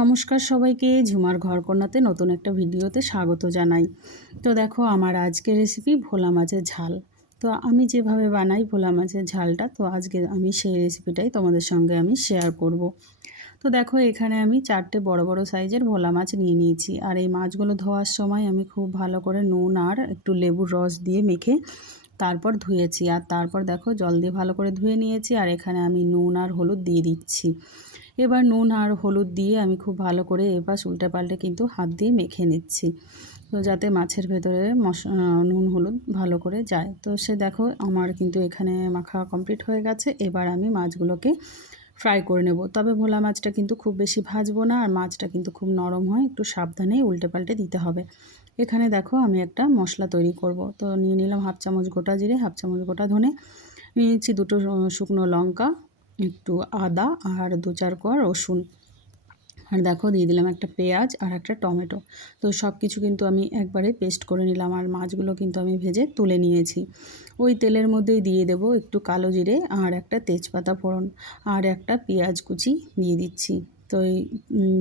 নমস্কার সবাইকে ঝুমার ঘরকন্যাতে নতুন একটা ভিডিওতে স্বাগত জানাই। তো দেখো, আমার আজকের রেসিপি ভোলা মাছের ঝাল। তো আমি যেভাবে বানাই ভোলা মাছের ঝালটা, তো আজকে আমি সেই রেসিপিটাই তোমাদের সঙ্গে আমি শেয়ার করব। তো দেখো, এখানে আমি চারটে বড় বড় সাইজের ভোলা মাছ নিয়ে নিয়েছি। আর এই মাছগুলো ধোয়ার সময় আমি খুব ভালো করে নুন আর একটু লেবুর রস দিয়ে মেখে তারপর ধুয়েছি। আর তারপর দেখো, জল দিয়ে ভালো করে ধুয়ে নিয়েছি। আর এখানে আমি নুন আর হলুদ দিয়ে দিচ্ছি। এবার নুন আর হলুদ দিয়ে আমি খুব ভালো করে এবার উল্টে পাল্টে কিন্তু হাত দিয়ে মেখে নিচ্ছি। তো যাতে মাছের ভেতরে মশ নুন হলুদ ভালো করে যায়। তো সে দেখো আমার কিন্তু এখানে মাখা কমপ্লিট হয়ে গেছে। এবার আমি মাছগুলোকে ফ্রাই করে নেব। তবে ভোলা মাছটা কিন্তু খুব বেশি ভাজবো না আর মাছটা কিন্তু খুব নরম হয়। একটু সাবধানেই উল্টে পাল্টে দিতে হবে। এখানে দেখো আমি একটা মশলা তৈরি করব। তো নিয়ে নিলাম হাফ চামচ গোটা জিরে, হাফ চামচ গোটা ধনে নিয়েছি দুটো শুকনো লঙ্কা একটু আদা আর দু চার কোয়া রসুন। আর দেখো দিয়ে দিলাম একটা পেঁয়াজ আর একটা টমেটো। তো সব কিছু কিন্তু আমি একবারে পেস্ট করে নিলাম আর মাছগুলো কিন্তু আমি ভেজে তুলে নিয়েছি। ওই তেলের মধ্যেই দিয়ে দেব একটু কালো জিরে আর একটা তেজপাতা ফোড়ন আর একটা পেঁয়াজ কুচি দিয়ে দিচ্ছি। তো এই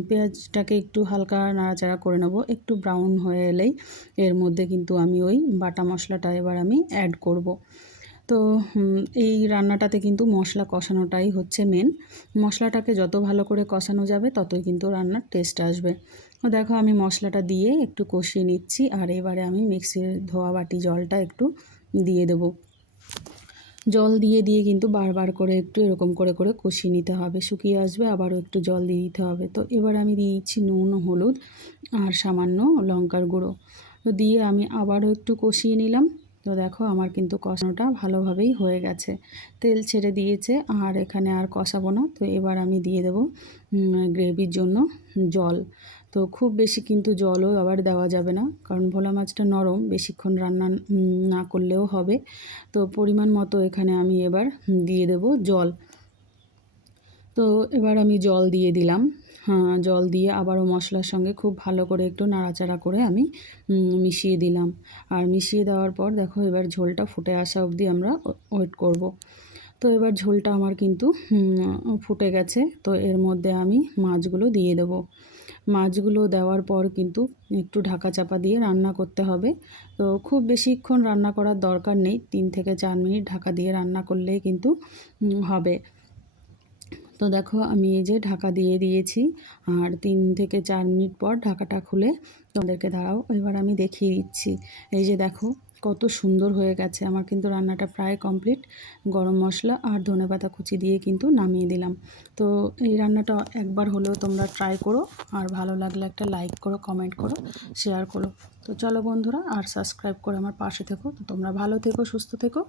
পেঁয়াজটাকে একটু হালকা নাড়াচাড়া করে নেব। একটু ব্রাউন হয়ে এলেই এর মধ্যে কিন্তু আমি ওই বাটা মশলাটা এবার আমি অ্যাড করব। তো এই রান্নাটাতে কিন্তু মশলা কষানোটাই হচ্ছে মেন মশলাটাকে যত ভালো করে কষানো যাবে, ততই কিন্তু রান্নার টেস্ট আসবে। দেখো, আমি মশলাটা দিয়ে একটু কষিয়ে নিচ্ছি, আর এবারে আমি মিক্সির ধোয়া বাটি জলটা একটু দিয়ে দেব। জল দিয়ে দিয়ে কিন্তু বারবার করে একটু এরকম করে করে কষিয়ে নিতে হবে। শুকিয়ে আসবে, আবারও একটু জল দিয়ে দিতে হবে। তো এবার আমি দিয়ে দিচ্ছি নুন, হলুদ, আর সামান্য লঙ্কার গুঁড়ো। তো দিয়ে আমি আবারও একটু কষিয়ে নিলাম। তো দেখো আমার কিন্তু কষানোটা ভালোভাবেই হয়ে গেছে। তেল ছেড়ে দিয়েছে আর এখানে আর কষাবো না। তো এবার আমি দিয়ে দেব গ্রেভির জন্য জল। তো খুব বেশি কিন্তু জলও আবার দেওয়া যাবে না, কারণ ভোলা মাছটা নরম, বেশিক্ষণ রান্না না করলেও হবে। তো পরিমাণ মতো এখানে আমি এবার দিয়ে দেব জল। তো এবার আমি জল দিয়ে দিলাম। হ্যাঁ, জল দিয়ে আবারও মশলার সঙ্গে খুব ভালো করে একটু নাড়াচাড়া করে আমি মিশিয়ে দিলাম। আর মিশিয়ে দেওয়ার পর দেখো এবার ঝোলটা ফুটে আসা অবধি আমরা ওয়েট করব। তো এবার ঝোলটা আমার কিন্তু ফুটে গেছে। তো এর মধ্যে আমি মাছগুলো দিয়ে দেব। মাছগুলো দেওয়ার পর কিন্তু একটু ঢাকা চাপা দিয়ে রান্না করতে হবে। তো খুব বেশিক্ষণ রান্না করার দরকার নেই। তিন থেকে চার মিনিট ঢাকা দিয়ে রান্না করলেই কিন্তু হবে। তো দেখো আমি এই যে ঢাকা দিয়ে দিয়েছি আর তিন থেকে চার মিনিট পর ঢাকাটা খুলে তোমাদেরকে দাঁড়াও, এবার আমি দেখিয়ে দিচ্ছি। এই যে দেখো কত সুন্দর হয়ে গেছে, আমার কিন্তু রান্নাটা প্রায় কমপ্লিট। গরম মশলা আর ধনে পাতা কুচি দিয়ে কিন্তু নামিয়ে দিলাম। তো এই রান্নাটা একবার হলেও তোমরা ট্রাই করো আর ভালো লাগলে একটা লাইক করো কমেন্ট করো শেয়ার করো। তো চলো বন্ধুরা আর সাবস্ক্রাইব করে আমার পাশে থেকো। তো তোমরা ভালো থেকো, সুস্থ থেকো।